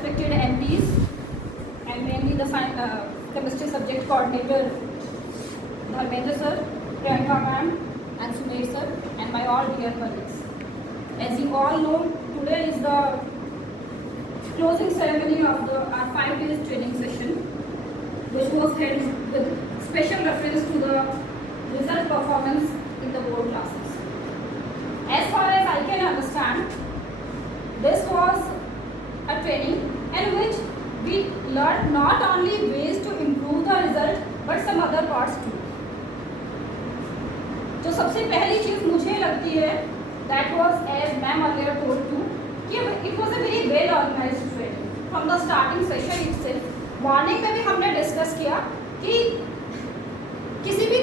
respected MPs and mainly the chemistry subject coordinator Dharmendra sir, Priyanka ma'am and Sumer sir and my all dear colleagues. As you all know, today is the closing ceremony of our 5 days training session, which was held with special reference to the result performance in the board classes. As far as I can understand, this was a training in which we learned not only ways to improve the result but some other parts too. जो सबसे पहली चीज़ मुझे लगती है that was as ma'am earlier told too कि it was a very well organized training from the starting session itself. Morning में भी हमने डिस्कस किया कि किसी भी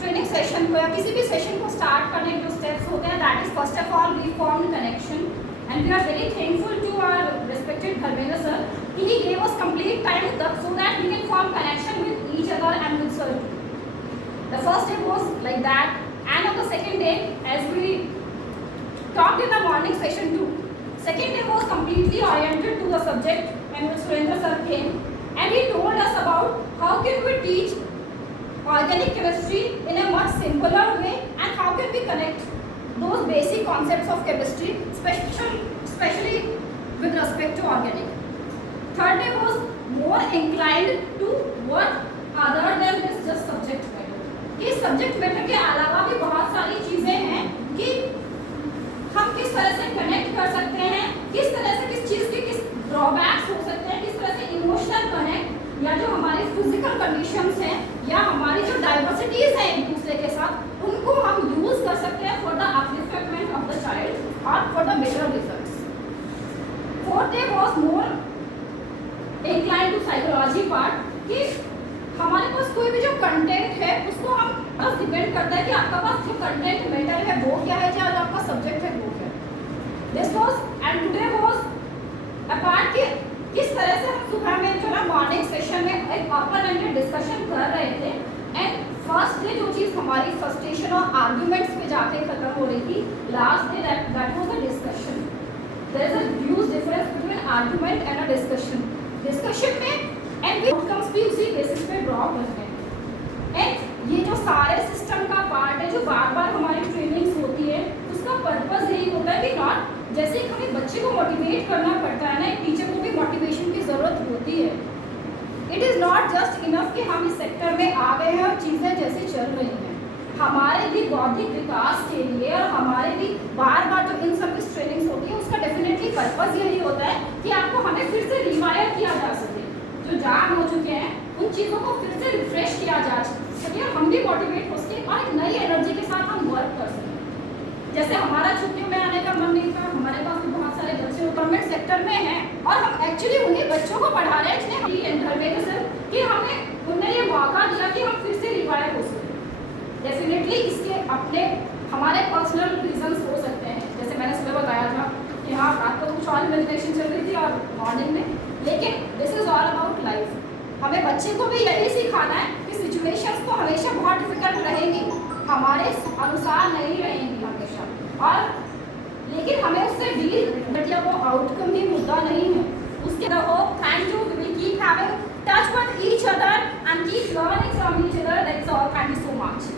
ट्रेनिंग सेशन को या किसी भी सेशन को स्टार्ट करने के जो स्टेप्स होते हैं that is first of all we form connection and we are very thankful to our respected Dharmendra sir कि he gave us complete time तक so that we can form connection with each other and with sir. The first day was like that and on the second day as we talked in the morning session too, second day was completely oriented to the subject and Surendra sir came and he told us about how can we teach organic chemistry in a much simpler way and how can we connect those basic concepts of chemistry especially with respect to organic. Third day was more inclined to what other than this just subject matter. इस subject matter के अलावा भी बहुत सारी चीजें हैं कि हम किस तरह से कनेक्ट कर सकते हैं, किस तरह से किस चीज़ के किस ड्रॉबैक्स हो सकते हैं, किस तरह से इमोशनल कनेक्ट या जो हमारी फिजिकल कंडीशंस हैं या हमारी जो डाइवर्सिटीज हैं एक दूसरे के साथ उनको हम यूज कर सकते हैं for the upliftment of the child और for the better results. Fourth day was more inclined to psychology part कि हमारे पास कोई भी जो कंटेंट है उसको हम बस डिपेंड करता है कि आपका पास जो कंटेंट मैटर है वो क्या है या जो आपका सब्जेक्ट है वो क्या है. This was and today was apart कि किस तरह से हम सुबह में जो ना मॉर्निंग सेशन में एक ओपन एंडेड डिस्कशन कर रहे थे एंड फर्स्ट डे जो चीज़ हमारी फ्रस्ट्रेशन और आर्ग्यूमेंट्स पे जाके खत्म हो रही थी, last day that was a discussion. There is a huge difference between argument and a discussion में एंड वी आउटकम्स भी उसी बेसिस पे ड्रॉ करते हैं. एंड ये जो सारे सिस्टम का पार्ट है जो बार बार हमारी ट्रेनिंग्स होती है उसका पर्पस यही होता है कि नॉट जैसे हमें बच्चे को मोटिवेट करना पड़ता है ना, एक टीचर को भी मोटिवेशन की ज़रूरत होती है. It is not just enough कि हम इस सेक्टर में आ गए हैं और चीज़ें जैसे चल रही हैं. हमारे भी बौद्धिक विकास के लिए और हमारे भी बार बार जो इन सब की ट्रेनिंग्स होती है उसका डेफिनेटली पर्पस यही होता है कि आपको हमें फिर से रिवायर किया जा सके, जो जाम हो चुके हैं उन चीज़ों को फिर से रिफ्रेश किया जा सके और हम भी मोटिवेट हो सके और एक नई एनर्जी के साथ हम वर्क कर सकें. जैसे हमारा छुट्टियों में आने का मन नहीं था, हमारे पास भी बहुत सारे बच्चे गवर्नमेंट सेक्टर में हैं और हम एक्चुअली उन्हीं बच्चों को पढ़ा रहे हैं जिन्हें धर्मेंद्र सर कि हमें उन्हें ये मौका दिया कि हम फिर से रिवाइव हो सकें. डेफिनेटली इसके अपने हमारे पर्सनल रीजंस हो सकते हैं, जैसे मैंने सुबह बताया था कि हाँ रात को कुछ और मेडिटेशन चल रही थी और मॉर्निंग में, लेकिन this is all about life. हमें बच्चे को भी यही सिखाना है कि सिचुएशंस तो हमेशा बहुत डिफिकल्ट रहेंगी, हमारे अनुसार नहीं रहेंगी हमेशा, और लेकिन हमें उससे डील मतलब वो आउटकम ही मुद्दा नहीं है. उसके hope thank you, we will keep having touch with each other and keep learning from each other. That's all. Thank you so much.